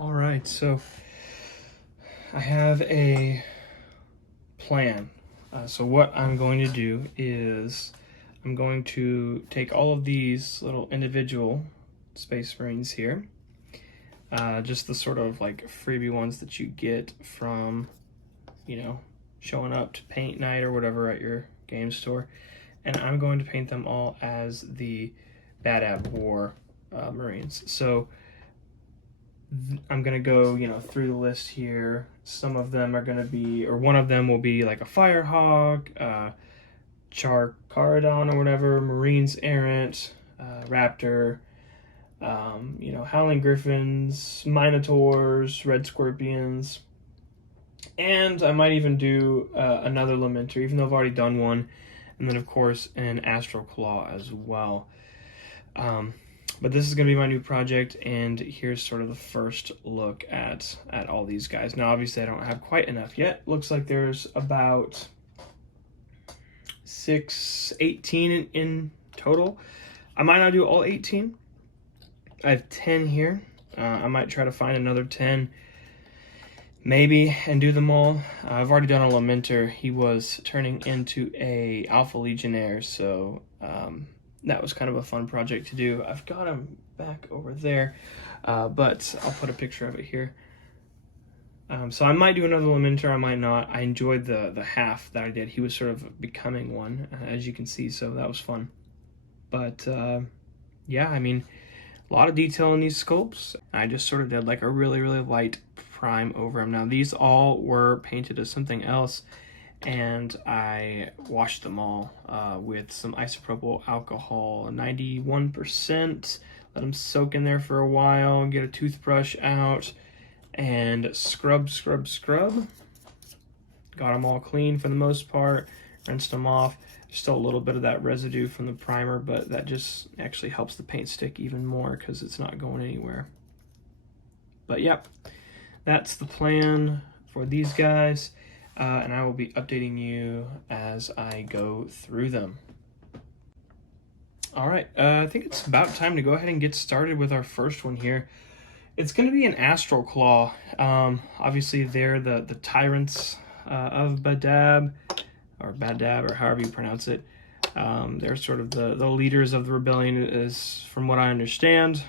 All right, so I have a plan. So what I'm going to do is I'm going to take all of these little individual Space Marines here, just the sort of like freebie ones that you get from, showing up to paint night or whatever at your game store, and I'm going to paint them all as the Badab War Marines. So I'm gonna go, through the list here. Some of them are gonna be, or one of them will be like a Firehawk, Caradon or whatever, Marines Errant, Raptor, Howling Griffins, Minotaurs, Red Scorpions, and I might even do another Lamenter, even though I've already done one, and then of course an Astral Claw as well. But this is going to be my new project, and here's sort of the first look at all these guys. Now, obviously, I don't have quite enough yet. Looks like there's about 18 in total. I might not do all 18. I have 10 here. I might try to find another 10, maybe, and do them all. I've already done a Lamenter. He was turning into a Alpha Legionnaire, so that was kind of a fun project to do. I've got him back over there, but I'll put a picture of it here. So I might do another Lamenter, I might not. I enjoyed the half that I did. He was sort of becoming one, as you can see, so that was fun. But yeah, I mean, a lot of detail in these sculpts. I just sort of did like a really, really light prime over them. Now, these all were painted as something else, and I washed them all with some isopropyl alcohol, 91%. Let them soak in there for a while, get a toothbrush out, and scrub. Got them all clean for the most part, rinsed them off. Still a little bit of that residue from the primer, but that just actually helps the paint stick even more because it's not going anywhere. But yep, that's the plan for these guys. And I will be updating you as I go through them. All right, I think it's about time to go ahead and get started with our first one here. It's going to be an Astral Claw. Obviously, they're the tyrants of Badab, or however you pronounce it. They're sort of the leaders of the rebellion, is from what I understand.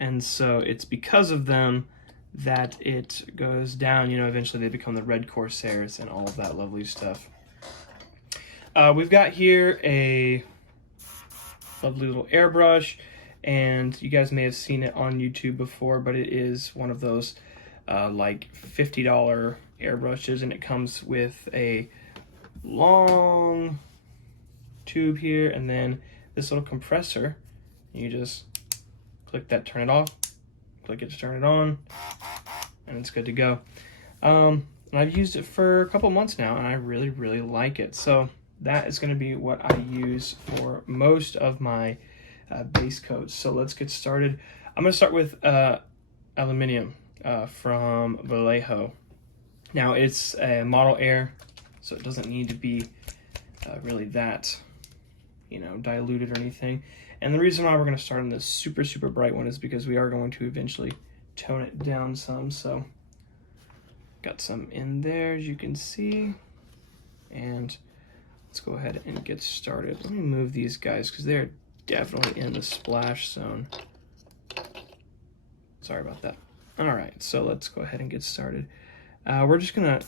And so it's because of them that it goes down, eventually they become the Red Corsairs and all of that lovely stuff. We've got here a lovely little airbrush, and you guys may have seen it on YouTube before, but it is one of those like $50 airbrushes, and it comes with a long tube here, and then this little compressor. You just click that, turn it off, click it to turn it on, and it's good to go. And I've used it for a couple months now, and I really, really like it. So that is going to be what I use for most of my base coats. So let's get started. I'm going to start with aluminium from Vallejo. Now it's a model air, so it doesn't need to be really that, diluted or anything. And the reason why we're going to start on this super, super bright one is because we are going to eventually tone it down some. So got some in there, as you can see. And let's go ahead and get started. Let me move these guys because they're definitely in the splash zone. Sorry about that. All right, so let's go ahead and get started. We're just going to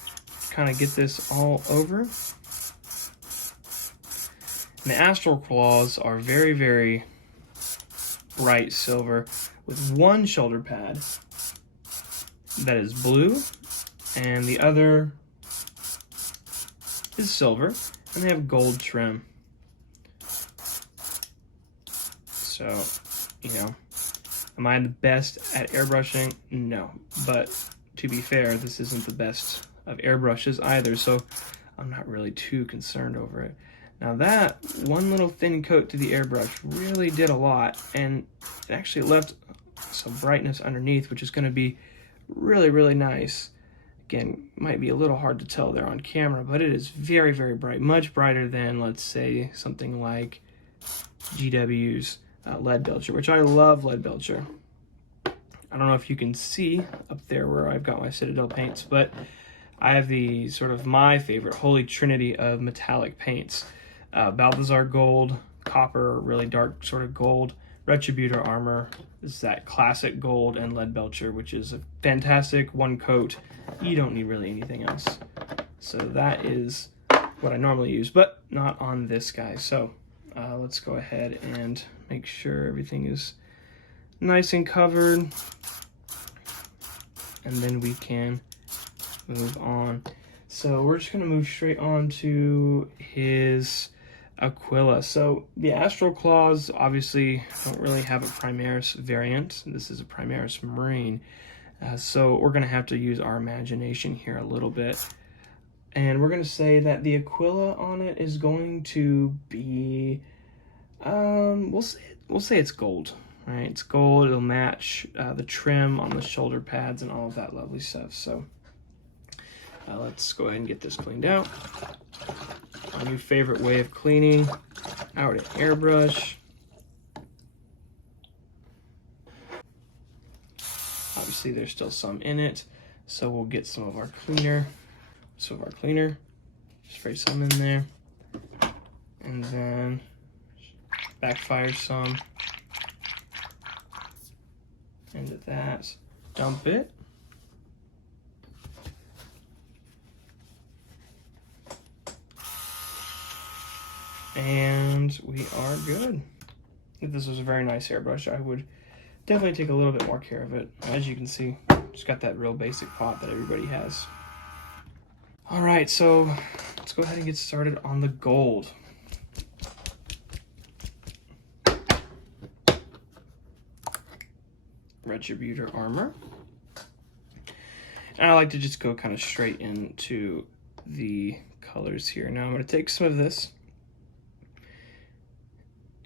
kind of get this all over. And the Astral Claws are very, very bright silver with one shoulder pad that is blue, and the other is silver, and they have gold trim. So, am I the best at airbrushing? No, but to be fair, this isn't the best of airbrushes either, so I'm not really too concerned over it. Now that one little thin coat to the airbrush really did a lot, and it actually left some brightness underneath, which is going to be really, really nice. Again, might be a little hard to tell there on camera, but it is very, very bright, much brighter than, let's say, something like GW's Lead Belcher, which I love Lead Belcher. I don't know if you can see up there where I've got my Citadel paints, but I have the sort of my favorite holy trinity of metallic paints. Balthazar gold, copper, really dark sort of gold. Retributor armor is that classic gold, and Leadbelcher, which is a fantastic one coat. You don't need really anything else. So that is what I normally use, but not on this guy. So let's go ahead and make sure everything is nice and covered, and then we can move on. So we're just gonna move straight on to his Aquila. So the Astral Claws obviously don't really have a Primaris variant. This is a Primaris Marine. So we're gonna have to use our imagination here a little bit. And we're gonna say that the Aquila on it is going to be, we'll say it's gold, right? It's gold. It'll match the trim on the shoulder pads and all of that lovely stuff. So let's go ahead and get this cleaned out. My new favorite way of cleaning, out an airbrush. Obviously there's still some in it, so we'll get some of our cleaner, spray some in there, and then backfire some into that, dump it. And we are good. If this was a very nice airbrush, I would definitely take a little bit more care of it. As you can see, just got that real basic pot that everybody has. All right, so let's go ahead and get started on the gold. Retributor armor. And I like to just go kind of straight into the colors here. Now I'm going to take some of this,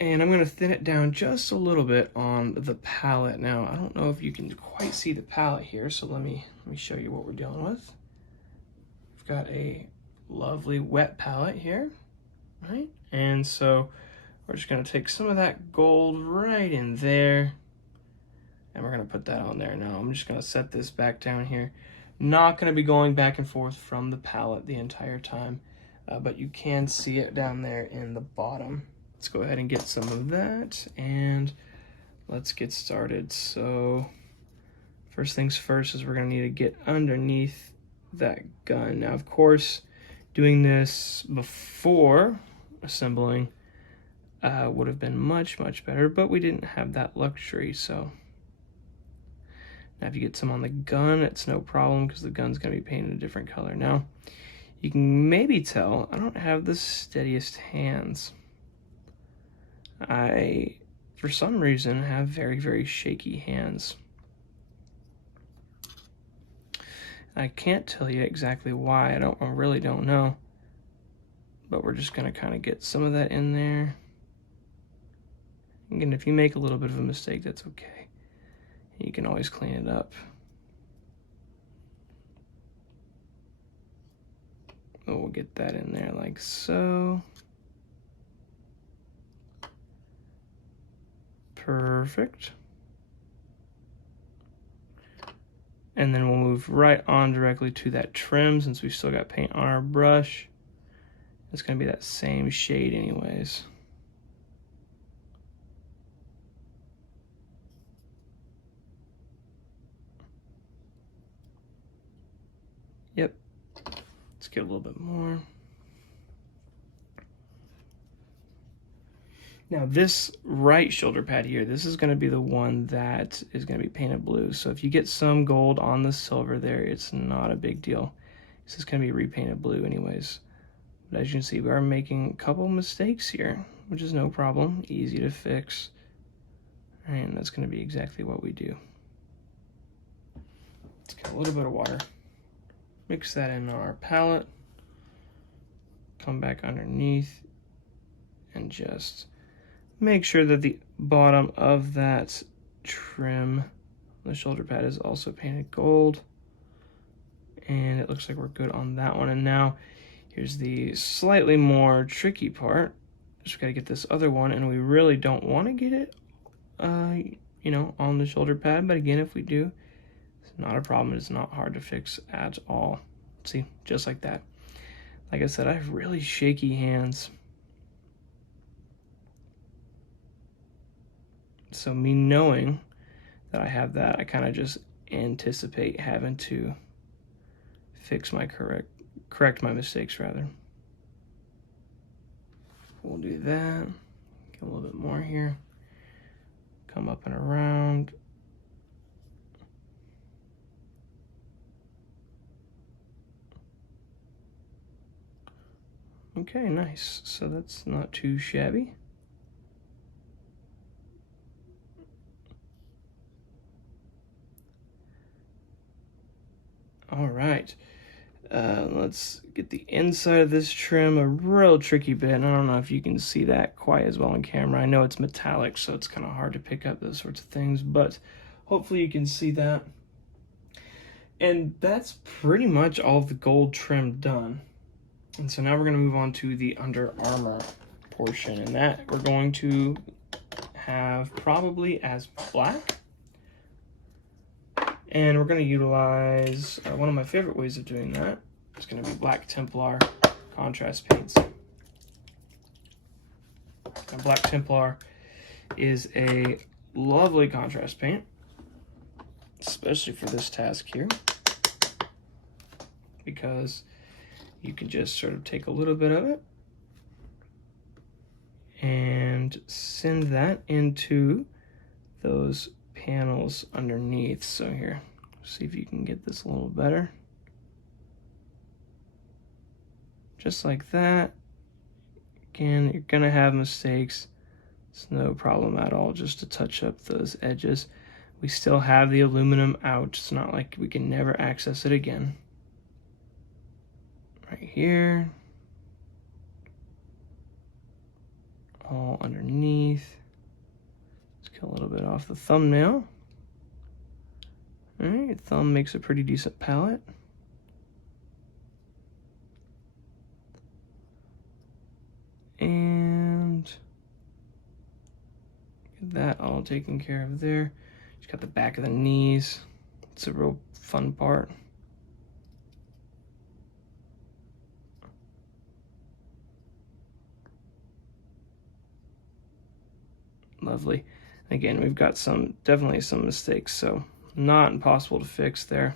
and I'm going to thin it down just a little bit on the palette. Now, I don't know if you can quite see the palette here, so let me show you what we're dealing with. We've got a lovely wet palette here, right? And so we're just going to take some of that gold right in there, and we're going to put that on there. Now, I'm just going to set this back down here. Not going to be going back and forth from the palette the entire time, but you can see it down there in the bottom. Let's go ahead and get some of that, and let's get started. So first things first is we're going to need to get underneath that gun. Now, of course, doing this before assembling would have been much, much better, but we didn't have that luxury. So now if you get some on the gun, it's no problem because the gun's going to be painted a different color. Now, you can maybe tell I don't have the steadiest hands. I, for some reason, have very, very shaky hands. I can't tell you exactly why. I really don't know. But we're just going to kind of get some of that in there. Again, if you make a little bit of a mistake, that's okay. You can always clean it up. We'll get that in there like so. Perfect. And then we'll move right on directly to that trim since we've still got paint on our brush. It's going to be that same shade anyways. Yep. Let's get a little bit more. Now this right shoulder pad here, this is going to be the one that is going to be painted blue. So if you get some gold on the silver there, it's not a big deal. This is going to be repainted blue anyways. But as you can see, we are making a couple mistakes here, which is no problem, easy to fix. And that's going to be exactly what we do. Let's get a little bit of water. Mix that in our palette. Come back underneath and just make sure that the bottom of that trim, the shoulder pad, is also painted gold. And it looks like we're good on that one. And now here's the slightly more tricky part. Just gotta get this other one, and we really don't want to get it you know, on the shoulder pad. But again, if we do, it's not a problem. It's not hard to fix at all. See, just like that. Like I said, I have really shaky hands. So me knowing that I have that, I kind of just anticipate having to fix my correct my mistakes rather. We'll do that. Get a little bit more here. Come up and around. Okay, nice. So that's not too shabby. All right. Let's get the inside of this trim, a real tricky bit. And I don't know if you can see that quite as well on camera. I know it's metallic, so it's kind of hard to pick up those sorts of things, but hopefully you can see that. And that's pretty much all of the gold trim done. And so now we're going to move on to the Under Armour portion, and that we're going to have probably as black. And we're going to utilize one of my favorite ways of doing that. It's going to be Black Templar contrast paints. Now, Black Templar is a lovely contrast paint, especially for this task here, because you can just sort of take a little bit of it and send that into those panels underneath. So here, see if you can get this a little better. Just like that. Again, you're gonna have mistakes. It's no problem at all just to touch up those edges. We still have the aluminum out. It's not like we can never access it again. Right here. All underneath. Let's get a little bit off the thumbnail. All right, thumb makes a pretty decent palette. And get that all taken care of there. Just got the back of the knees. It's a real fun part. Lovely. Again, we've got definitely some mistakes, so not impossible to fix there.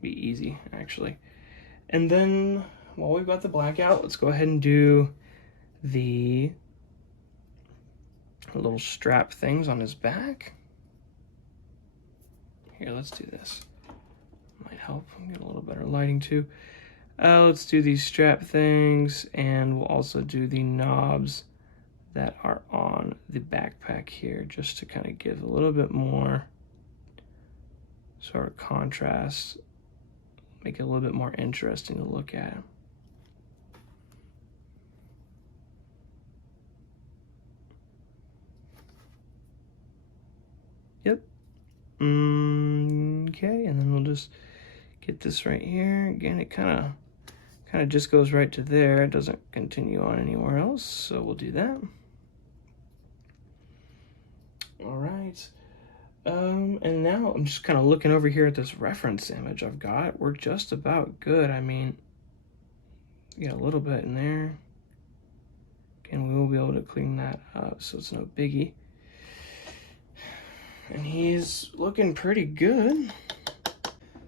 Be easy, actually. And then while we've got the black out, let's go ahead and do the little strap things on his back. Here, let's do this. Might help. Get a little better lighting too. Let's do these strap things, and we'll also do the knobs that are on the backpack here, just to kind of give a little bit more sort of contrast, make it a little bit more interesting to look at. Yep. Okay, and then we'll just get this right here. Again, it kind of just goes right to there. It doesn't continue on anywhere else, so we'll do that. All right. And now I'm just kind of looking over here at this reference image I've got. We're just about good. I mean, get a little bit in there. Again, we will be able to clean that up, so it's no biggie. And he's looking pretty good.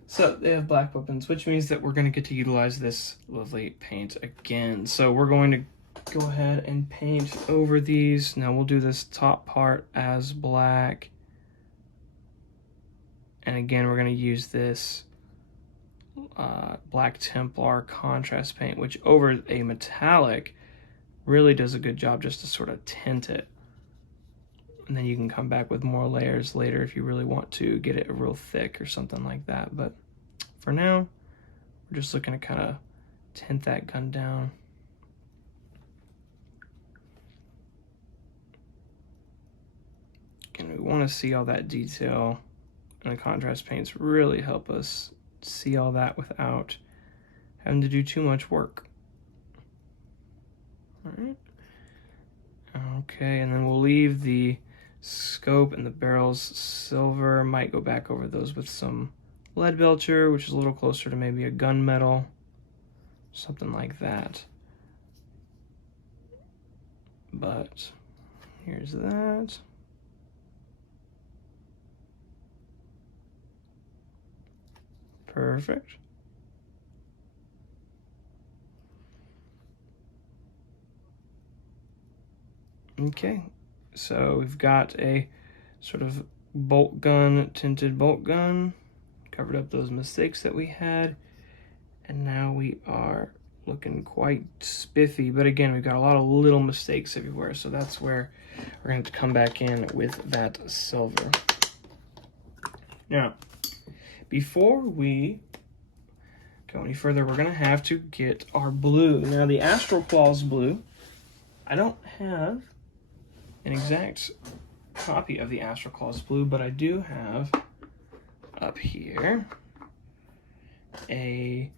So they have black weapons, which means that we're going to get to utilize this lovely paint again. So we're going to go ahead and paint over these. Now we'll do this top part as black. And again, we're going to use this Black Templar contrast paint, which over a metallic really does a good job just to sort of tint it. And then you can come back with more layers later if you really want to get it real thick or something like that. But for now, we're just looking to kind of tint that gun down. And we want to see all that detail, and the contrast paints really help us see all that without having to do too much work. All right. Okay, and then we'll leave the scope and the barrel's silver. Might go back over those with some lead belcher, which is a little closer to maybe a gunmetal, something like that. But here's that. Perfect. Okay, so we've got a sort of bolt gun, tinted bolt gun, covered up those mistakes that we had, and now we are looking quite spiffy. But again, we've got a lot of little mistakes everywhere, so that's where we're going to have to come back in with that silver. Now, before we go any further, we're going to have to get our blue. Now, the Astral Claws blue, I don't have an exact copy of the Astral Claws blue, but I do have up here a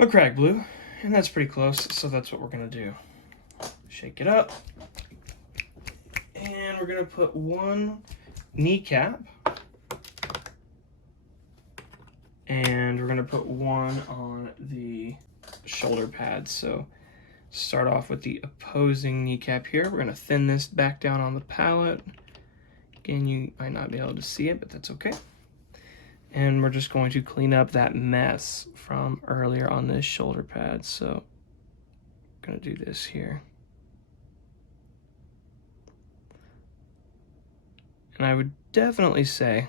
McCrag blue, and that's pretty close, so that's what we're going to do. Shake it up, and we're going to put one kneecap, and we're going to put one on the shoulder pads. So start off with the opposing kneecap here. We're going to thin this back down on the palette. Again, you might not be able to see it, but that's okay. And we're just going to clean up that mess from earlier on this shoulder pad. So I'm going to do this here. And I would definitely say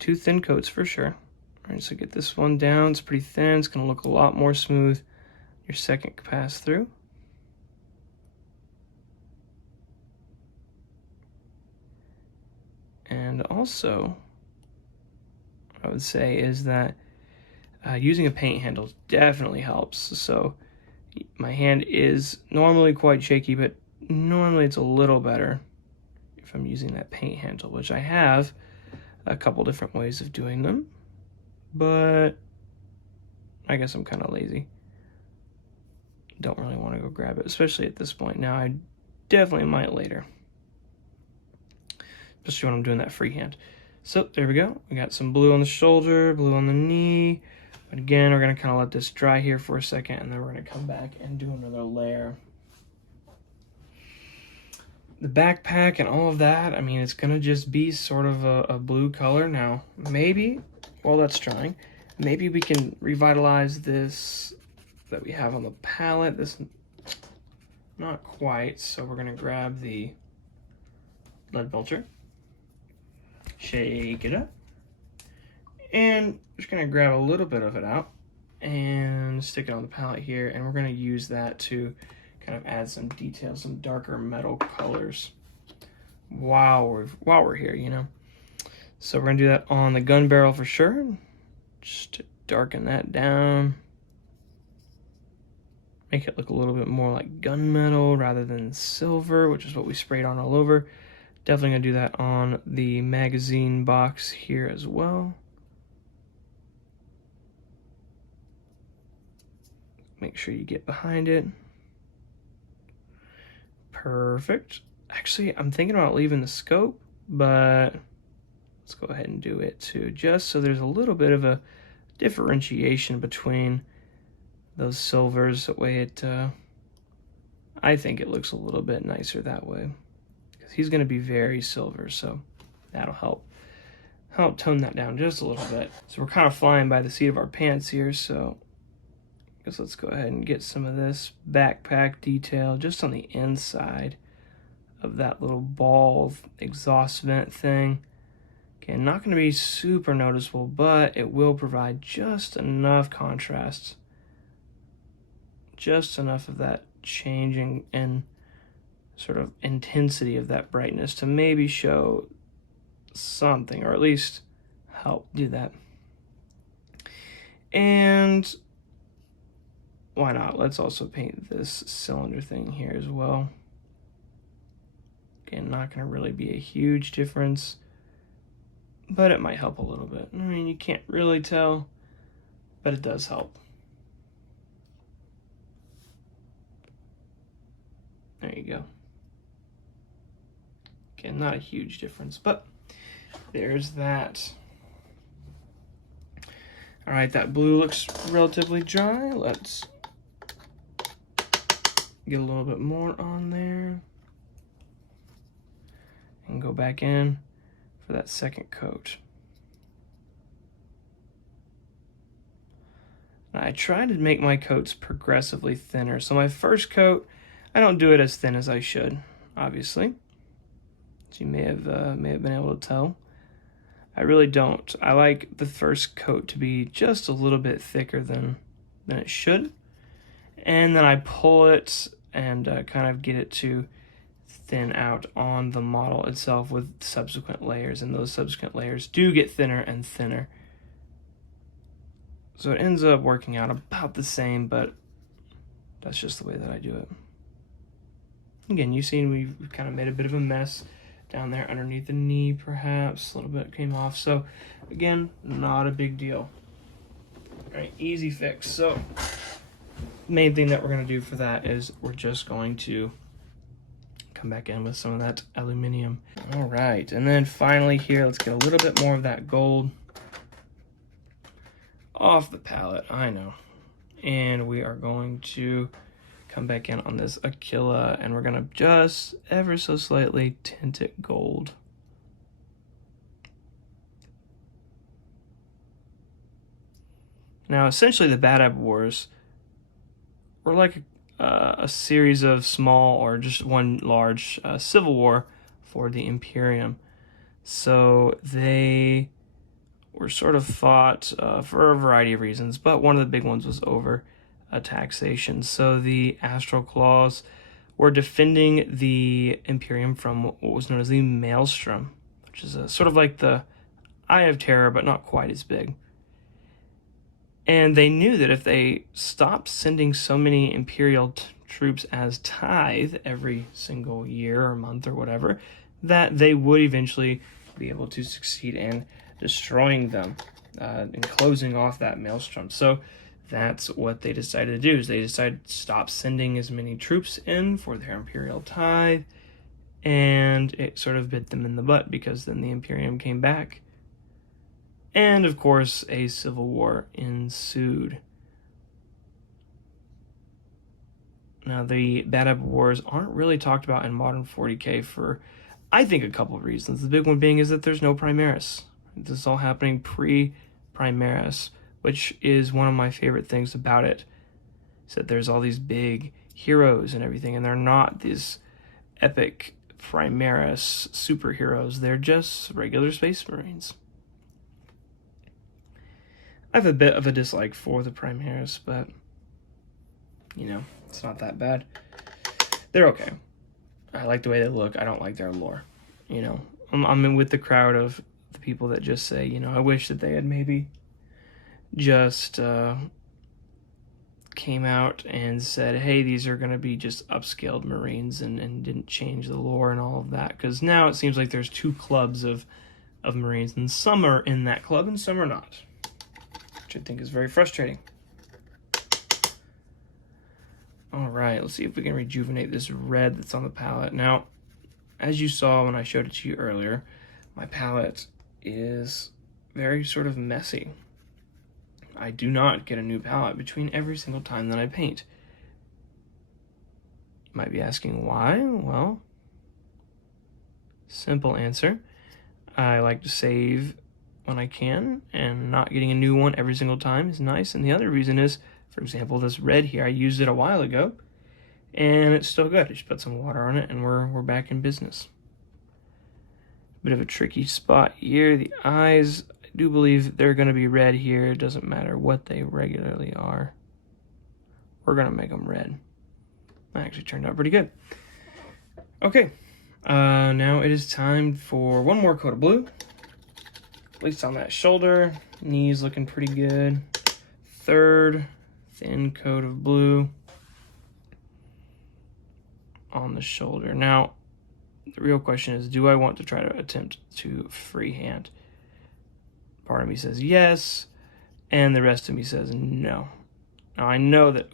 2 thin coats for sure. All right, so get this one down. It's pretty thin. It's going to look a lot more smooth your second pass through. And also, I would say is that using a paint handle definitely helps. So my hand is normally quite shaky, but normally it's a little better if I'm using that paint handle, which I have a couple different ways of doing them, but I guess I'm kind of lazy. Don't really want to go grab it, especially at this point. Now, I definitely might later, especially when I'm doing that freehand. So there we go. We got some blue on the shoulder, blue on the knee. But again, we're going to kind of let this dry here for a second, and then we're going to come back and do another layer. The backpack and all of that, I mean, it's going to just be sort of a blue color. Now, maybe, while that's drying, maybe we can revitalize this that we have on the palette. This, not quite, so we're going to grab the lead belcher, shake it up, and just going to grab a little bit of it out and stick it on the palette here, and we're going to use that to kind of add some details, some darker metal colors while we're here, you know. So we're going to do that on the gun barrel for sure, just to darken that down. Make it look a little bit more like gunmetal rather than silver, which is what we sprayed on all over. Definitely going to do that on the magazine box here as well. Make sure you get behind it. Perfect. Actually, I'm thinking about leaving the scope, but let's go ahead and do it too, just so there's a little bit of a differentiation between those silvers. That way it, I think it looks a little bit nicer that way. Because he's going to be very silver, so that'll help tone that down just a little bit. So we're kind of flying by the seat of our pants here, so I guess let's go ahead and get some of this backpack detail just on the inside of that little ball exhaust vent thing. Okay, not going to be super noticeable, but it will provide just enough contrast, just enough of that changing and sort of intensity of that brightness to maybe show something, or at least help do that. And why not? Let's also paint this cylinder thing here as well. Again, not going to really be a huge difference, but it might help a little bit. I mean, you can't really tell, but it does help. There you go. Again, not a huge difference, but there's that. All right, that blue looks relatively dry. Let's get a little bit more on there and go back in for that second coat. Now, I try to make my coats progressively thinner. So my first coat, I don't do it as thin as I should, obviously. As you may have been able to tell. I really don't. I like the first coat to be just a little bit thicker than it should. And then I pull it and kind of get it to thin out on the model itself with subsequent layers. And those subsequent layers do get thinner and thinner. So it ends up working out about the same, but that's just the way that I do it. Again, you've seen we've kind of made a bit of a mess down there underneath the knee, perhaps. A little bit came off. So again, not a big deal. All right, easy fix. So main thing that we're going to do for that is we're just going to come back in with some of that aluminum. All right, and then finally here, let's get a little bit more of that gold off the palette. I know. And we are going to come back in on this Aquila, and we're going to just ever so slightly tint it gold. Now, essentially, the Badab Wars were like a series of small or just one large civil war for the Imperium. So they were sort of fought for a variety of reasons, but one of the big ones was over taxation. So the Astral Claws were defending the Imperium from what was known as the Maelstrom, which is sort of like the Eye of Terror, but not quite as big. And they knew that if they stopped sending so many Imperial troops as tithe every single year or month or whatever, that they would eventually be able to succeed in destroying them and closing off that Maelstrom. So that's what they decided to do, is they decided to stop sending as many troops in for their Imperial tithe, and it sort of bit them in the butt, because then the Imperium came back. And of course, a civil war ensued. Now, the Badab Wars aren't really talked about in modern 40k for, I think, a couple of reasons. The big one being is that there's no Primaris. This is all happening pre-Primaris, which is one of my favorite things about it. Is that there's all these big heroes and everything, and they're not these epic Primaris superheroes. They're just regular Space Marines. I have a bit of a dislike for the Primaris, but, you know, it's not that bad. They're okay. I like the way they look. I don't like their lore. You know, I'm in with the crowd of the people that just say, you know, I wish that they had maybe just came out and said, hey, these are going to be just upscaled Marines, and didn't change the lore and all of that. Because now it seems like there's two clubs of Marines, and some are in that club and some are not, which I think is very frustrating. All right, let's see if we can rejuvenate this red that's on the palette. Now, as you saw when I showed it to you earlier, my palette is very sort of messy. I do not get a new palette between every single time that I paint. You might be asking why? Well, simple answer. I like to save when I can, and not getting a new one every single time is nice. And the other reason is, for example, this red here, I used it a while ago, and it's still good. I just put some water on it, and we're back in business. Bit of a tricky spot here. The eyes, I do believe they're going to be red here. It doesn't matter what they regularly are. We're going to make them red. That actually turned out pretty good. Okay, now it is time for one more coat of blue. At least on that shoulder. Knees looking pretty good. Third thin coat of blue on the shoulder. Now, the real question is, do I want to try to attempt to freehand? Part of me says yes, and the rest of me says no. Now, I know that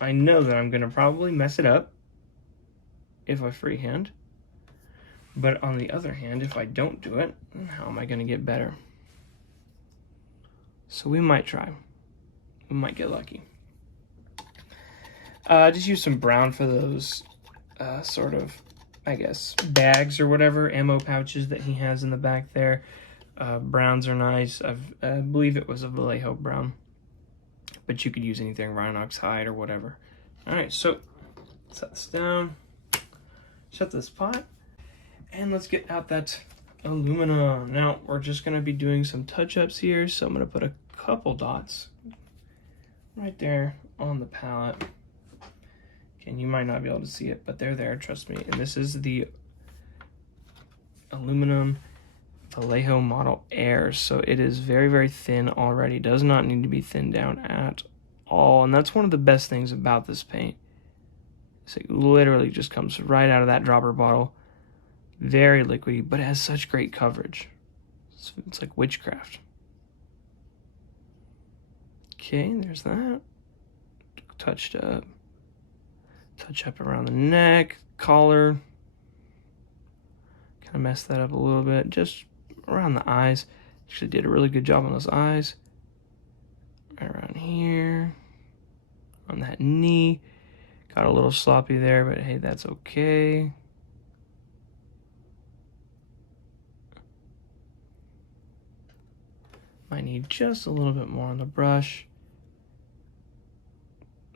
I'm going to probably mess it up if I freehand. But on the other hand, if I don't do it, how am I going to get better? So we might try. We might get lucky. Just use some brown for those sort of, I guess, bags or whatever, ammo pouches that he has in the back there. Browns are nice. I believe it was a Vallejo brown, but you could use anything, Rhinox hide or whatever. All right, so set this down, shut this pot, and let's get out that aluminum. Now we're just gonna be doing some touch-ups here, so I'm gonna put a couple dots right there on the palette. Again, you might not be able to see it, but they're there, trust me. And this is the aluminum Vallejo Model Air, so it is very, very thin already. Does not need to be thinned down at all, and that's one of the best things about this paint. So it literally just comes right out of that dropper bottle. Very liquidy, but it has such great coverage. It's like witchcraft. Okay, there's that. Touched up. Touch up around the neck, collar. Kind of messed that up a little bit. Just around the eyes. Actually did a really good job on those eyes. Right around here. On that knee. Got a little sloppy there, but hey, that's okay. Might need just a little bit more on the brush.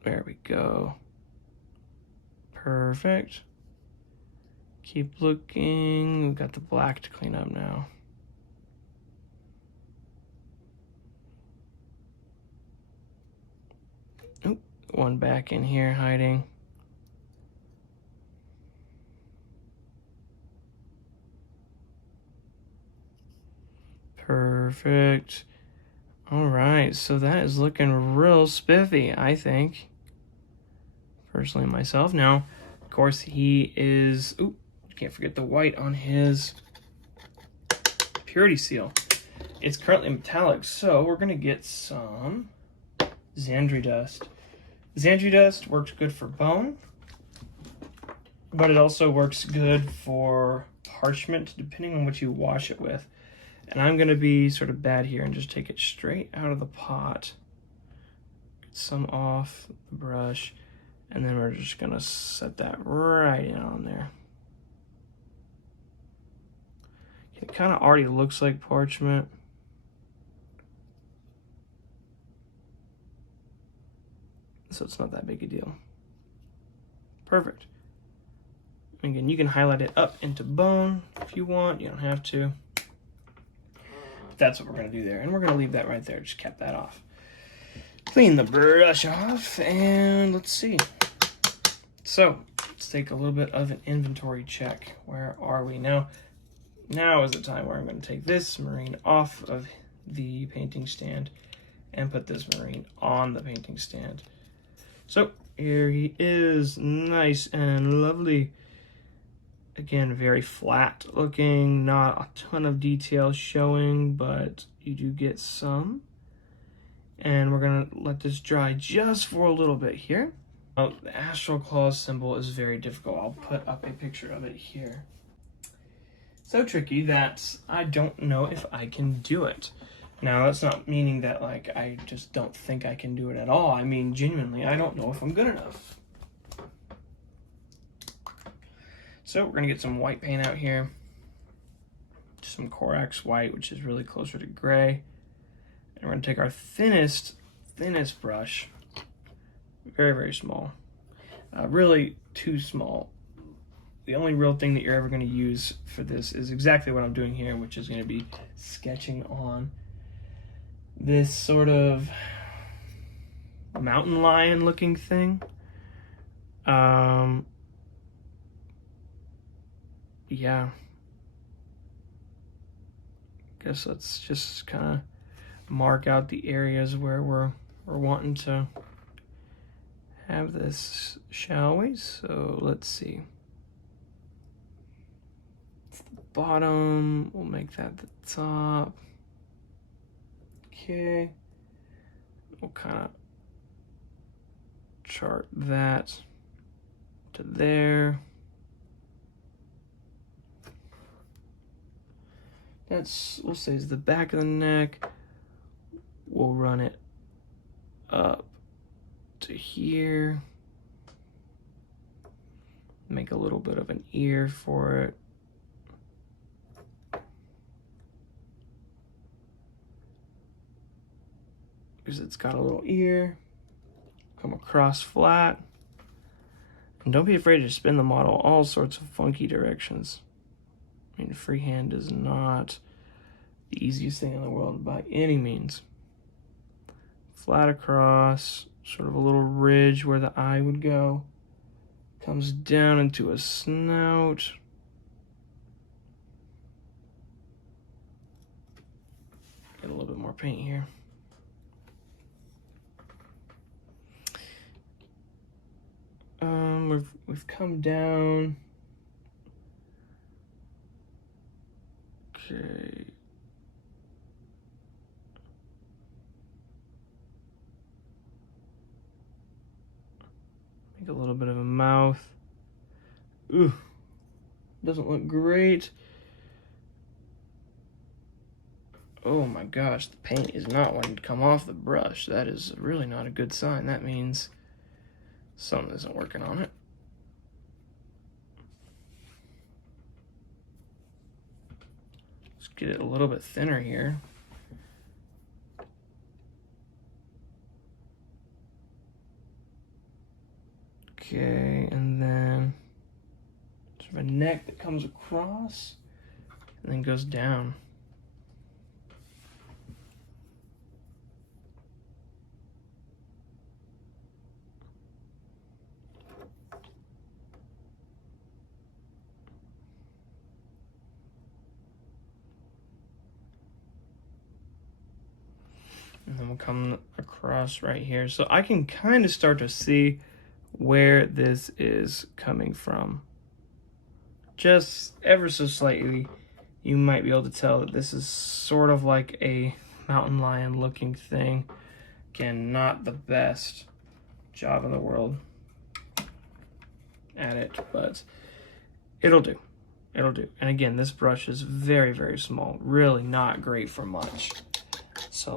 There we go. Perfect. Keep looking. We've got the black to clean up now. Oop, one back in here hiding. Perfect. All right, so that is looking real spiffy, I think. Personally, myself. Now, of course, he is... Oop, can't forget the white on his purity seal. It's currently metallic, so we're going to get some Xandri dust. Xandri dust works good for bone, but it also works good for parchment, depending on what you wash it with. And I'm going to be sort of bad here and just take it straight out of the pot. Get some off the brush, and then we're just going to set that right in on there. It kind of already looks like parchment. So it's not that big a deal. Perfect. Again, you can highlight it up into bone if you want. You don't have to. That's what we're going to do there. And we're going to leave that right there. Just cap that off. Clean the brush off. And let's see. So let's take a little bit of an inventory check. Where are we now? Now is the time where I'm going to take this Marine off of the painting stand and put this Marine on the painting stand. So here he is, nice and lovely. Again, very flat looking, not a ton of detail showing, but you do get some. And we're gonna let this dry just for a little bit here. The Astral Claws symbol is very difficult. I'll put up a picture of it here. So tricky that I don't know if I can do it. Now, that's not meaning that, like, I just don't think I can do it at all. I mean, genuinely, I don't know if I'm good enough. So we're going to get some white paint out here. Some Corax white, which is really closer to gray. And we're going to take our thinnest brush. Very, very small. Really too small. The only real thing that you're ever going to use for this is exactly what I'm doing here, which is going to be sketching on this sort of mountain lion looking thing. Yeah. Guess let's just kind of mark out the areas where we're wanting to have this, shall we? So let's see. It's the bottom. We'll make that the top. Okay. We'll kind of chart that to there. That's, we'll say, is the back of the neck. We'll run it up to here. Make a little bit of an ear for it. Because it's got a little ear. Come across flat. And don't be afraid to spin the model all sorts of funky directions. I mean, freehand is not the easiest thing in the world by any means. Flat across, sort of a little ridge where the eye would go. Comes down into a snout. Get a little bit more paint here. We've come down. Okay. Make a little bit of a mouth. Ooh, doesn't look great. Oh my gosh, the paint is not wanting to come off the brush. That is really not a good sign. That means something isn't working on it. Let's get it a little bit thinner here. Okay, and then sort of a neck that comes across and then goes down. And then we'll come across right here. So I can kind of start to see where this is coming from. Just ever so slightly, you might be able to tell that this is sort of like a mountain lion looking thing. Again, not the best job in the world at it, but it'll do. It'll do. And again, this brush is very, very small. Really not great for much. So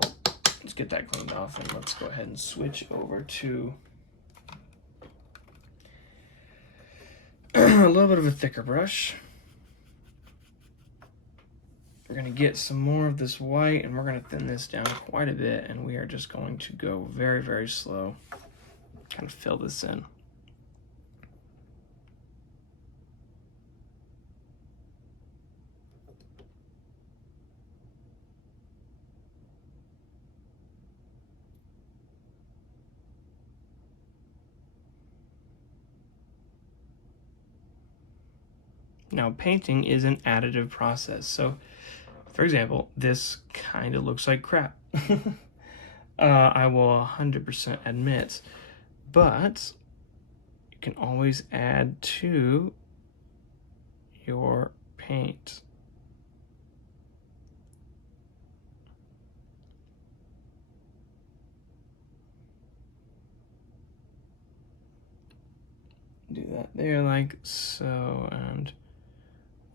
let's get that cleaned off and let's go ahead and switch over to a little bit of a thicker brush. We're going to get some more of this white and we're going to thin this down quite a bit, and we are just going to go very, very slow. Kind of fill this in. Now, painting is an additive process. So, for example, this kind of looks like crap. I will 100% admit. But you can always add to your paint. Do that there like so, and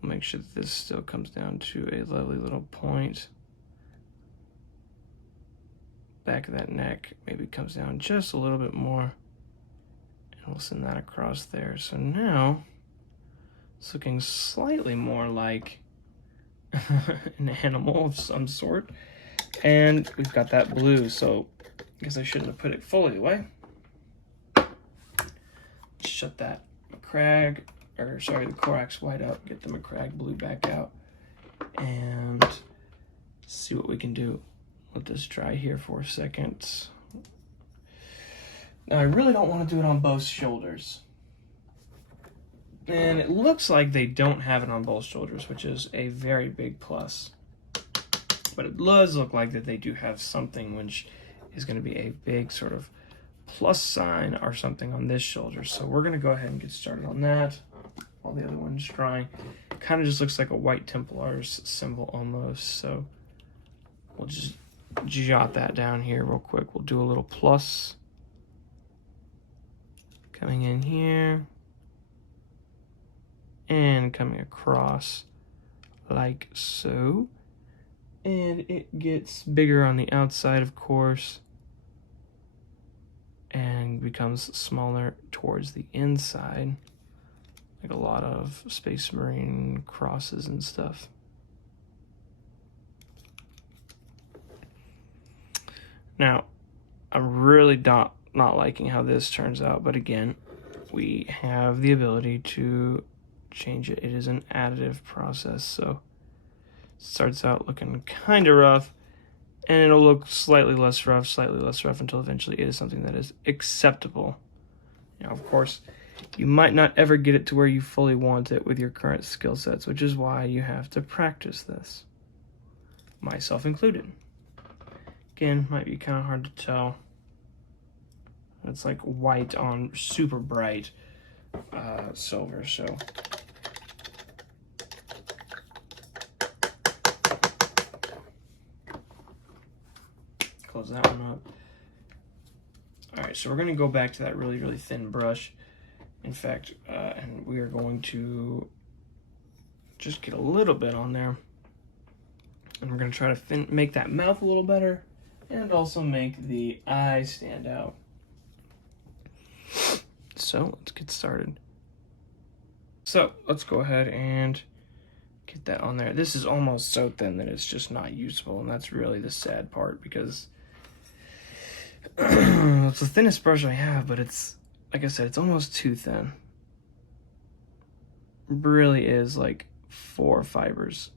make sure that this still comes down to a lovely little point. Back of that neck maybe comes down just a little bit more, and we'll send that across there. So now it's looking slightly more like an animal of some sort, and we've got that blue, so I guess I shouldn't have put it fully away. Shut that Macragge, or sorry, the Corax white out, get the Macragge blue back out, and see what we can do. Let this dry here for a second. Now I really don't want to do it on both shoulders. And it looks like they don't have it on both shoulders, which is a very big plus. But it does look like that they do have something which is going to be a big sort of plus sign or something on this shoulder. So we're going to go ahead and get started on that while the other one's drying. Kind of just looks like a white Templar's symbol almost. So we'll just jot that down here real quick. We'll do a little plus coming in here and coming across like so. And it gets bigger on the outside, of course, and becomes smaller towards the inside, like a lot of Space Marine crosses and stuff. Now, I'm really not liking how this turns out, but again, we have the ability to change it. It is an additive process, so it starts out looking kind of rough, and it'll look slightly less rough until eventually it is something that is acceptable. Now, of course, you might not ever get it to where you fully want it with your current skill sets, which is why you have to practice this, myself included. Again, might be kind of hard to tell. It's like white on super bright silver, so. Close that one up. All right, so we're gonna go back to that really, really thin brush. In fact, and we are going to just get a little bit on there. And we're gonna try to make that mouth a little better and also make the eye stand out. So let's get started. So let's go ahead and get that on there. This is almost so thin that it's just not usable, and that's really the sad part, because it's the thinnest brush I have, but it's, like I said, it's almost too thin. It really is like 4 fibers.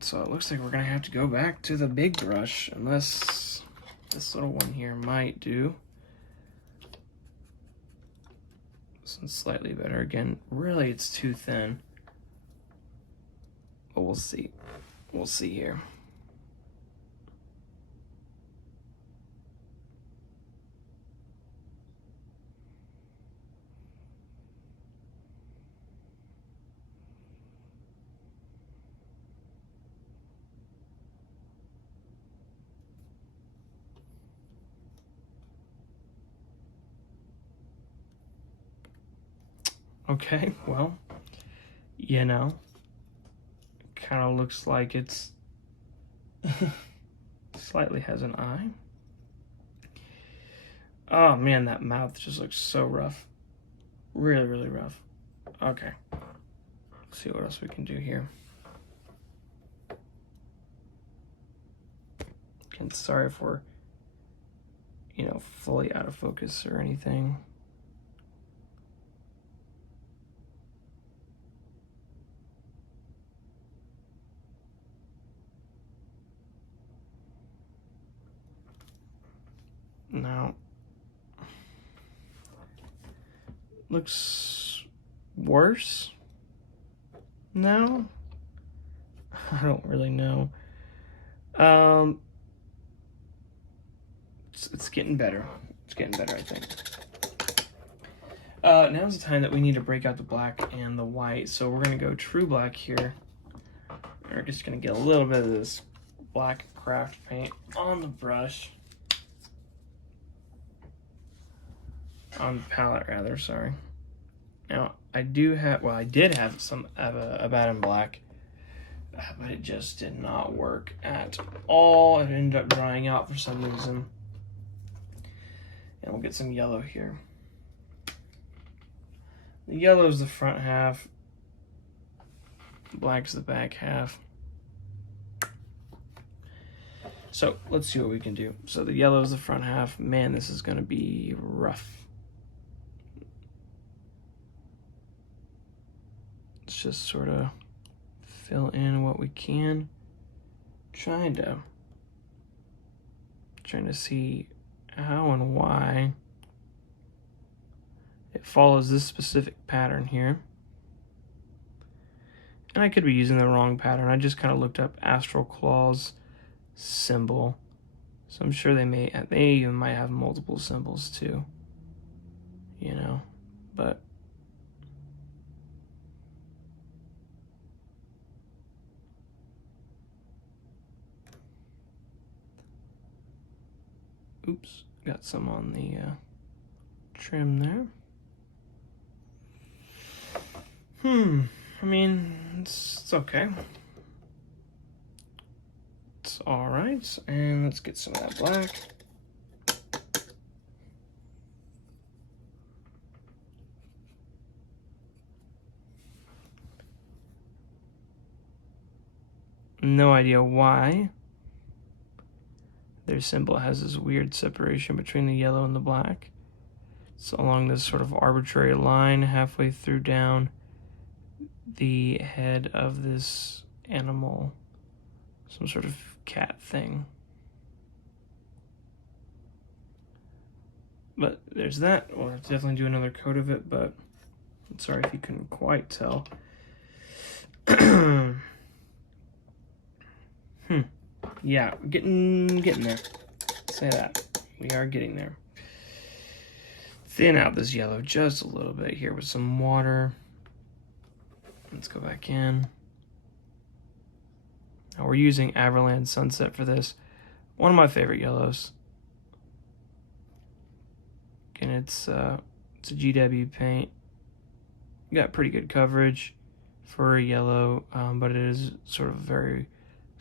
So it looks like we're gonna have to go back to the big brush, unless this little one here might do. This one's slightly better. Again, really it's too thin, but we'll see. We'll see here. Okay, well, you know, kind of looks like it's slightly has an eye. Oh man, that mouth just looks so rough. Really, really rough. Okay, let's see what else we can do here. Again, sorry if we're, you know, fully out of focus or anything. Now, looks worse now? I don't really know. It's getting better. It's getting better, I think. Now's the time that we need to break out the black and the white. So we're gonna go true black here. We're just gonna get a little bit of this black craft paint on the brush. On the palette, rather, sorry. Now, I did have some of a Badab black, but it just did not work at all. It ended up drying out for some reason. And we'll get some yellow here. The yellow is the front half, black's the back half. So let's see what we can do. So the yellow is the front half. Man, this is gonna be rough. Let's just sort of fill in what we can. Trying to see how and why it follows this specific pattern here. And I could be using the wrong pattern. I just kind of looked up Astral Claws symbol. So I'm sure they even might have multiple symbols too. You know, but oops, got some on the trim there. I mean, it's okay. All right, and let's get some of that black. No idea why their symbol has this weird separation between the yellow and the black. It's along this sort of arbitrary line halfway through down the head of this animal, some sort of cat thing. But there's that. We'll definitely do another coat of it, but I'm sorry if you couldn't quite tell. Yeah, getting there. Say that. We are getting there. Thin out this yellow just a little bit here with some water. Let's go back in. Now we're using Averland Sunset for this. One of my favorite yellows. And it's a GW paint. Got pretty good coverage for a yellow, but it is sort of very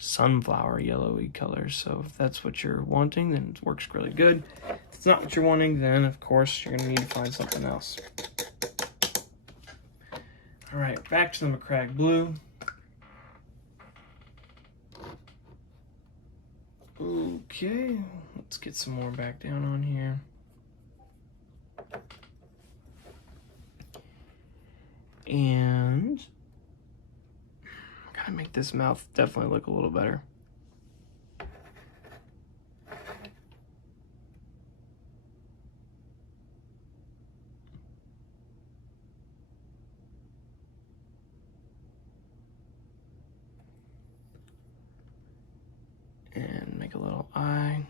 sunflower yellowy color. So if that's what you're wanting, then it works really good. If it's not what you're wanting, then of course you're gonna need to find something else. All right, back to the McCrag blue. Okay, let's get some more back down on here. And gotta make this mouth definitely look a little better. And make a little eye.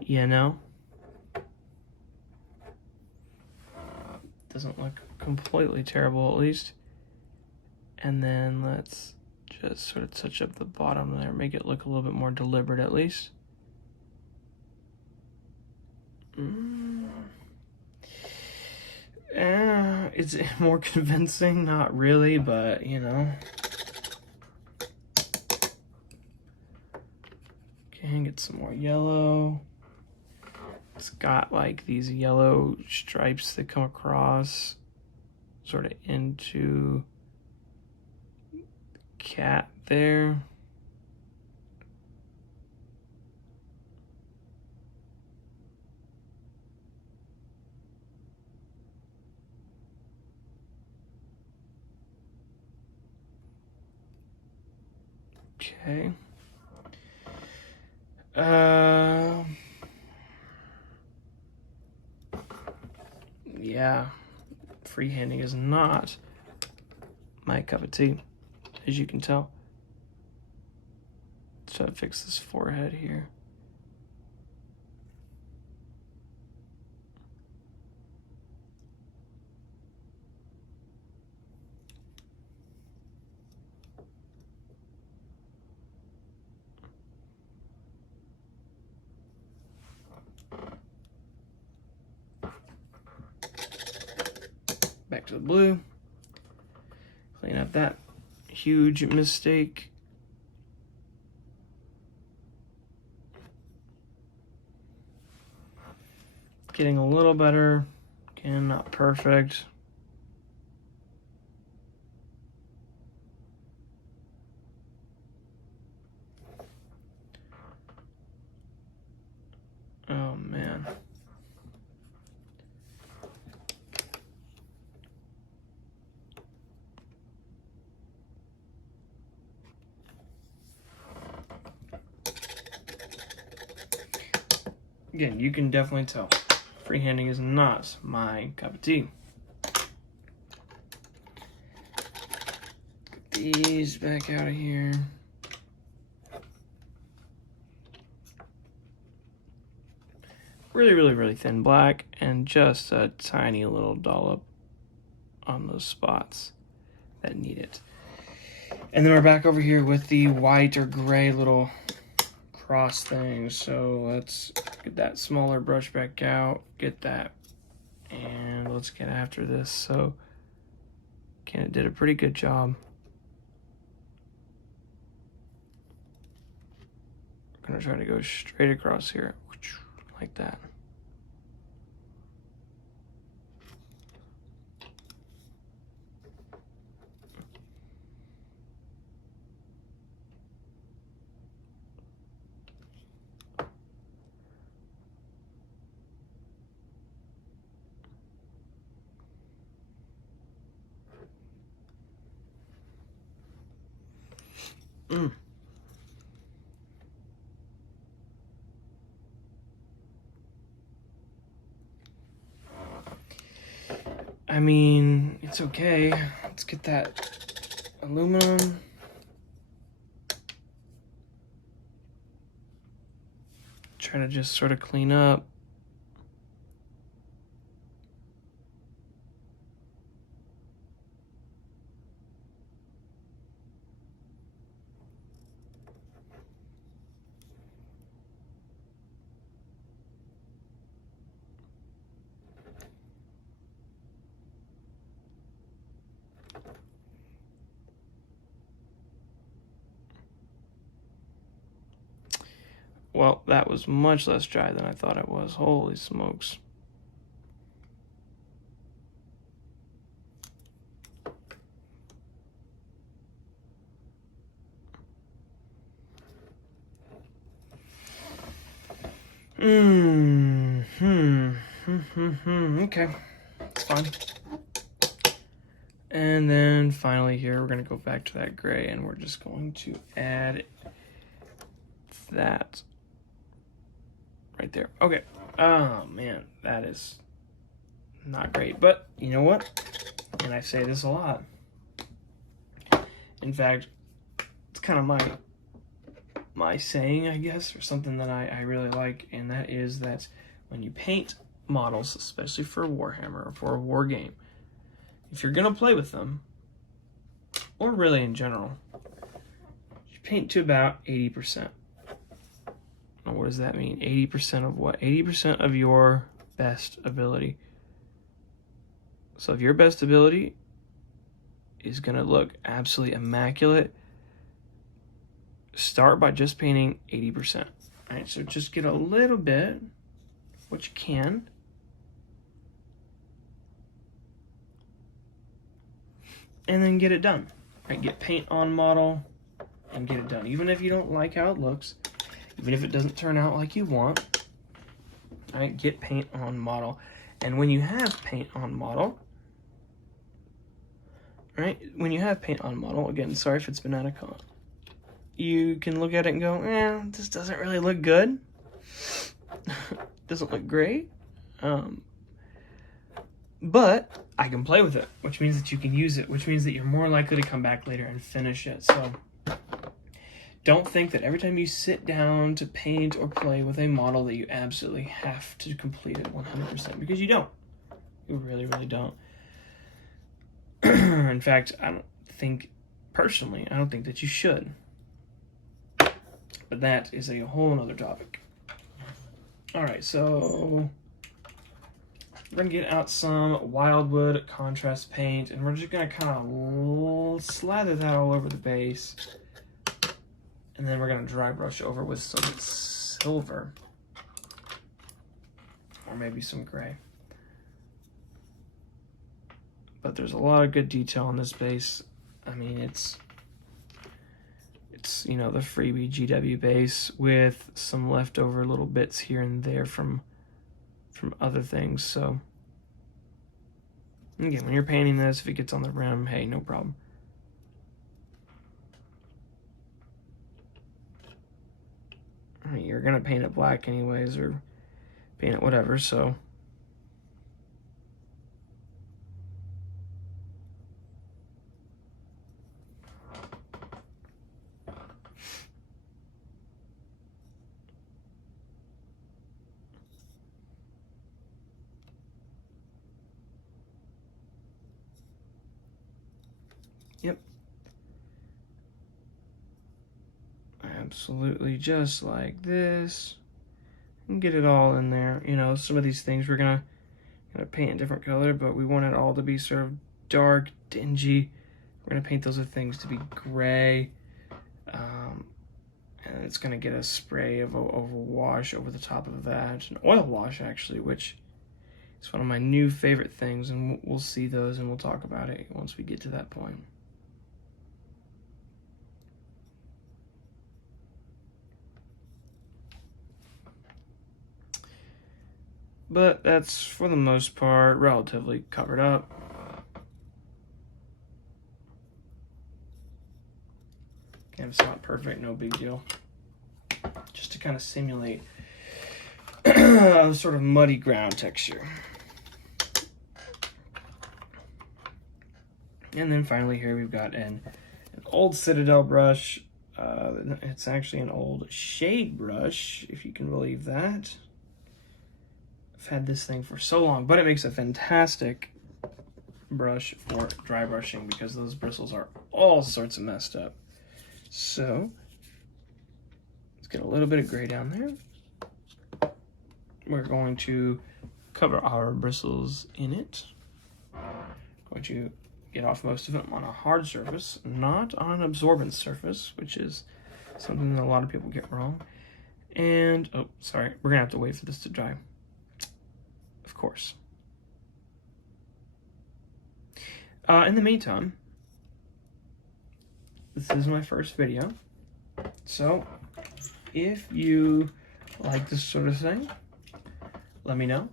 You know, doesn't look completely terrible at least. And then let's just sort of touch up the bottom there, make it look a little bit more deliberate at least. Is it more convincing? Not really, but you know. Okay, get some more yellow. It's got like these yellow stripes that come across sort of into the cat there. Okay. Yeah, freehanding is not my cup of tea, as you can tell. Let's try to fix this forehead here. Back to the blue. Clean up that huge mistake. Getting a little better. Again, not perfect. Oh man. Again, you can definitely tell. Freehanding is not my cup of tea. Get these back out of here. Really, really, really thin black and just a tiny little dollop on those spots that need it. And then we're back over here with the white or gray little cross things. So let's get that smaller brush back out, get that, and let's get after this. So Again, it did a pretty good job. I'm gonna try to go straight across here, like that. I mean, it's okay. Let's get that aluminum. Try to just sort of clean up. Well, that was much less dry than I thought it was. Holy smokes. Okay, it's fine. And then finally here, we're gonna go back to that gray and we're just going to add that right there. Okay. Oh man, that is not great, but you know what? And I say this a lot. In fact, it's kind of my saying, I guess, or something that I really like, and that is that when you paint models, especially for Warhammer or for a war game, if you're gonna play with them, or really in general, you paint to about 80%. Now, what does that mean? 80% of what? 80% of your best ability. So if your best ability is gonna look absolutely immaculate, start by just painting 80%. All right, so just get a little bit, what you can. And then get it done. Right, get paint on model and get it done. Even if you don't like how it looks, even if it doesn't turn out like you want, all right, get paint on model. And when you have paint on model, right, when you have paint on model, again, sorry if it's been out of con, you can look at it and go, this doesn't really look good. Doesn't look great. But I can play with it, which means that you can use it, which means that you're more likely to come back later and finish it. So don't think that every time you sit down to paint or play with a model that you absolutely have to complete it 100%, because you don't. You really, really don't. In fact, I don't think that you should. But that is a whole nother topic. All right, so we're gonna get out some Wildwood contrast paint, and we're just gonna kind of slather that all over the base. And then we're gonna dry brush over with some silver, or maybe some gray. But there's a lot of good detail on this base. I mean, it's you know, the freebie GW base with some leftover little bits here and there from other things. So again, when you're painting this, if it gets on the rim, hey, no problem. I mean, you're gonna paint it black anyways, or paint it whatever, so yep. Absolutely, just like this. And get it all in there. You know, some of these things we're gonna paint a different color, but we want it all to be sort of dark, dingy. We're going to paint those things to be gray. And it's going to get a spray of a wash over the top of that. An oil wash, actually, which is one of my new favorite things. And we'll see those and we'll talk about it once we get to that point. But that's, for the most part, relatively covered up. Again, it's not perfect, no big deal. Just to kind of simulate sort of muddy ground texture. And then finally here we've got an old Citadel brush. It's actually an old shade brush, if you can believe that. I've had this thing for so long, but it makes a fantastic brush for dry brushing because those bristles are all sorts of messed up. So let's get a little bit of gray down there. We're going to cover our bristles in it. Going to get off most of them on a hard surface, not on an absorbent surface, which is something that a lot of people get wrong. And, oh, sorry, we're gonna have to wait for this to dry. Of course. In the meantime, this is my first video, so if you like this sort of thing, let me know.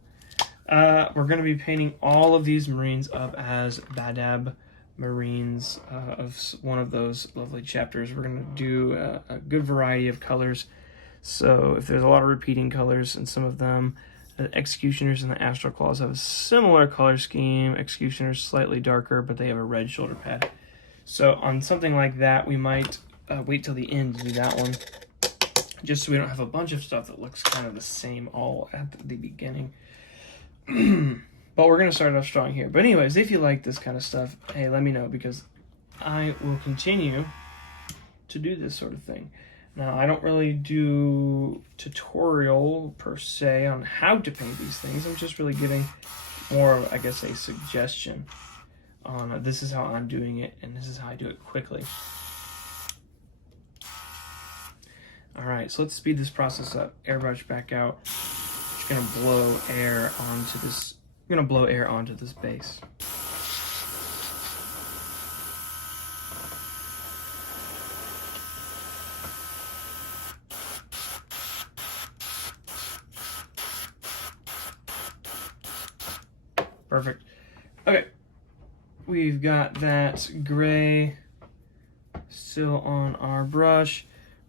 We're going to be painting all of these Marines up as Badab Marines of one of those lovely chapters. We're going to do a good variety of colors, so if there's a lot of repeating colors in some of them, the Executioners and the Astral Claws have a similar color scheme. Executioners slightly darker, but they have a red shoulder pad. So on something like that, we might wait till the end to do that one, just so we don't have a bunch of stuff that looks kind of the same all at the beginning. But we're going to start off strong here. But anyways, if you like this kind of stuff, hey, let me know, because I will continue to do this sort of thing. Now, I don't really do tutorial per se on how to paint these things. I'm just really giving more of, I guess, a suggestion on this is how I'm doing it, and this is how I do it quickly. All right, so let's speed this process up. Airbrush back out. Just gonna blow air onto this. I'm gonna blow air onto this base. Perfect. Okay. We've got that gray still on our brush.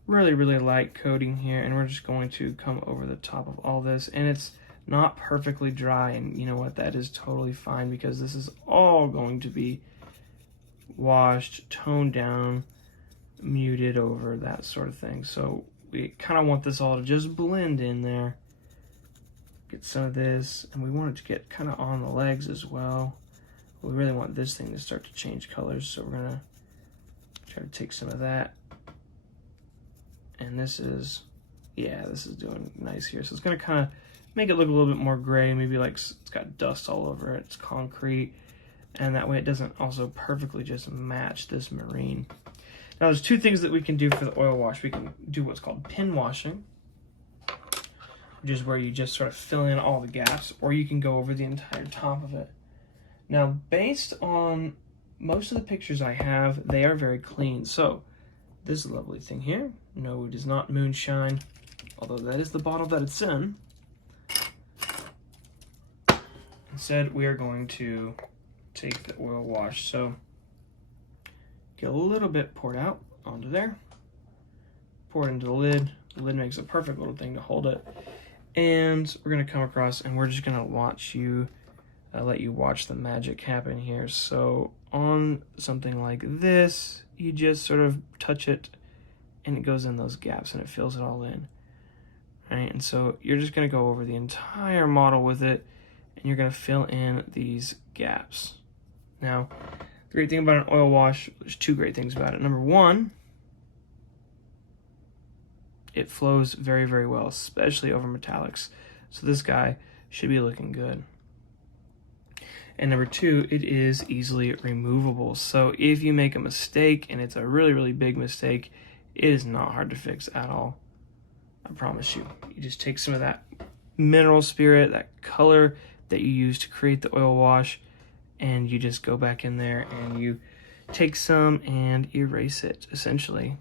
Really, really light coating here, and we're just going to come over the top of all this. And it's not perfectly dry, and you know what? That is totally fine, because this is all going to be washed, toned down, muted over, that sort of thing. So we kind of want this all to just blend in there. Get some of this, and we want it to get kind of on the legs as well. We really want this thing to start to change colors, so we're gonna try to take some of that. And this is, yeah, this is doing nice here. So it's gonna kind of make it look a little bit more gray, maybe like it's got dust all over it, it's concrete, and that way it doesn't also perfectly just match this Marine. Now there's two things that we can do for the oil wash. We can do what's called pin washing, which is where you just sort of fill in all the gaps, or you can go over the entire top of it. Now, based on most of the pictures I have, they are very clean. So this lovely thing here, no, it is not moonshine, although that is the bottle that it's in. Instead, we are going to take the oil wash. So get a little bit poured out onto there, pour it into the lid. The lid makes a perfect little thing to hold it. And we're gonna come across, and we're just gonna watch you, let you watch the magic happen here. So on something like this, you just sort of touch it, and it goes in those gaps, and it fills it all in. Right, and so you're just gonna go over the entire model with it, and you're gonna fill in these gaps. Now, the great thing about an oil wash, there's two great things about it. Number one, it flows very, very well, especially over metallics. So this guy should be looking good. And number two, it is easily removable. So if you make a mistake, and it's a really, really big mistake, it is not hard to fix at all. I promise you. You just take some of that mineral spirit, that color that you use to create the oil wash, and you just go back in there and you take some and erase it, essentially.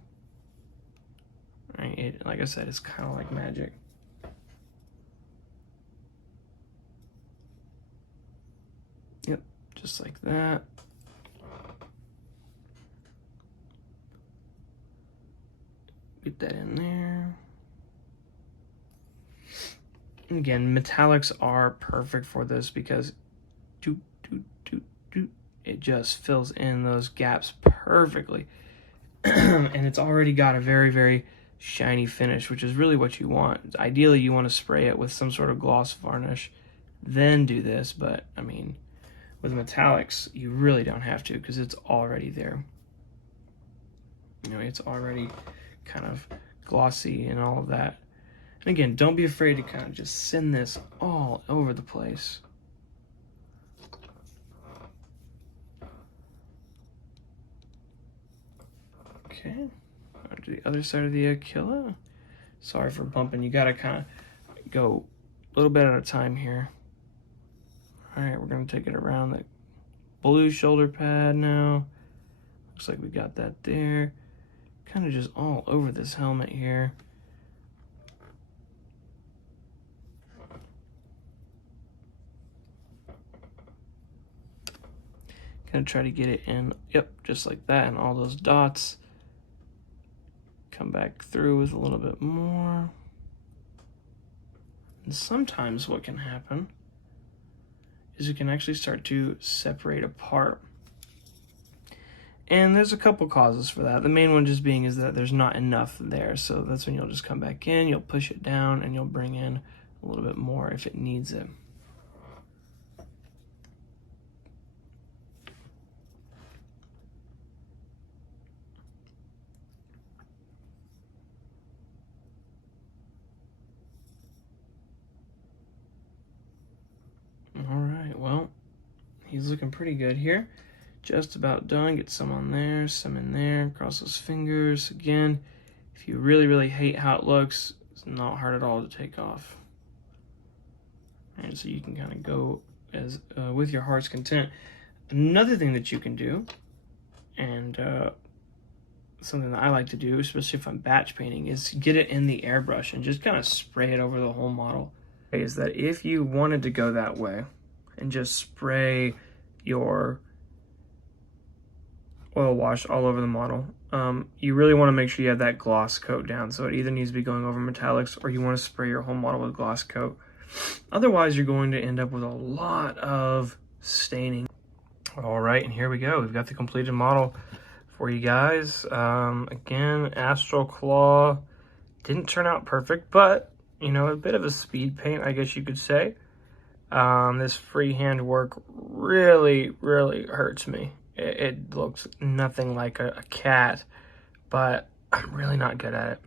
Right? Like I said, it's kind of like magic. Yep, just like that. Get that in there. Again, metallics are perfect for this because it just fills in those gaps perfectly. And it's already got a very, very shiny finish, which is really what you want. Ideally, you want to spray it with some sort of gloss varnish, then do this. But, I mean, with metallics, you really don't have to because it's already there. You know, it's already kind of glossy and all of that. And again, don't be afraid to kind of just send this all over the place. Okay, on to the other side of the Aquila. Sorry for bumping. You gotta kind of go a little bit at a time here. All right, we're gonna take it around the blue shoulder pad now. Looks like we got that there. Kind of just all over this helmet here. Gonna try to get it in, yep, just like that, and all those dots. Come back through with a little bit more. And sometimes what can happen is it can actually start to separate apart. And there's a couple causes for that. The main one just being is that there's not enough there. So that's when you'll just come back in, you'll push it down, and you'll bring in a little bit more if it needs it. All right, well, he's looking pretty good here. Just about done. Get some on there, some in there. Cross those fingers. Again, if you really, really hate how it looks, it's not hard at all to take off. And so you can kind of go as with your heart's content. Another thing that you can do, and something that I like to do, especially if I'm batch painting, is get it in the airbrush and just kind of spray it over the whole model. Is that if you wanted to go that way and just spray your oil wash all over the model, you really want to make sure you have that gloss coat down. So it either needs to be going over metallics or you want to spray your whole model with gloss coat. Otherwise, you're going to end up with a lot of staining. All right, and here we go. We've got the completed model for you guys. Again, Astral Claw didn't turn out perfect, but you know, a bit of a speed paint, I guess you could say. This freehand work really, really hurts me. It looks nothing like a cat, but I'm really not good at it.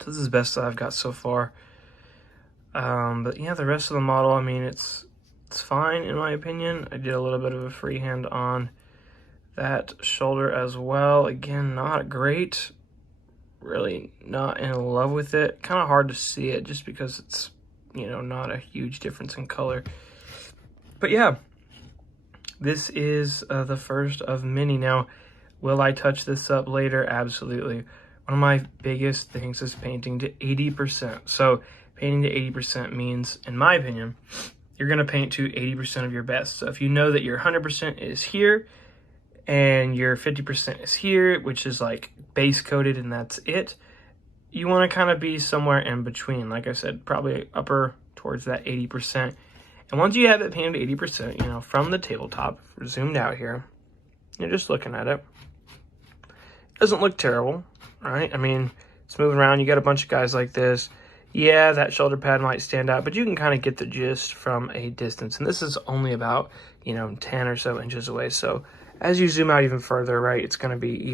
So this is the best that I've got so far. But yeah, the rest of the model, I mean, it's fine in my opinion. I did a little bit of a freehand on that shoulder as well. Again, not great. Really not in love with it. Kind of hard to see it just because it's, you know, not a huge difference in color. But yeah, this is the first of many. Now, will I touch this up later? Absolutely. One of my biggest things is painting to 80%. So painting to 80% means, in my opinion, you're going to paint to 80% of your best. So if you know that your 100% is here and your 50% is here, which is like base coated and that's it, you want to kind of be somewhere in between. Like I said, probably upper towards that 80%. And once you have it painted to 80%, you know, from the tabletop, zoomed out here, you're just looking at it. It doesn't look terrible, right? I mean, it's moving around. You got a bunch of guys like this. Yeah, that shoulder pad might stand out, but you can kind of get the gist from a distance. And this is only about, you know, 10 or so inches away. So as you zoom out even further, right, it's going to be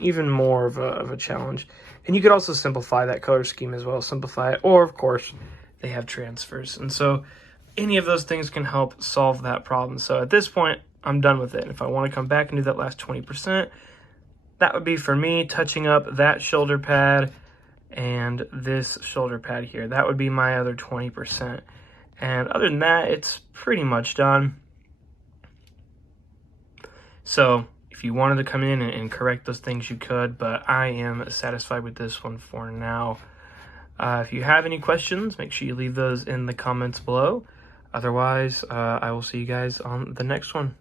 even more of a challenge. And you could also simplify that color scheme as well, simplify it. Or, of course, they have transfers. And so any of those things can help solve that problem. So at this point, I'm done with it. If I want to come back and do that last 20%, that would be for me touching up that shoulder pad and this shoulder pad here. That would be my other 20%. And other than that, it's pretty much done. So if you wanted to come in and correct those things, you could, but I am satisfied with this one for now. If you have any questions, make sure you leave those in the comments below. Otherwise, I will see you guys on the next one.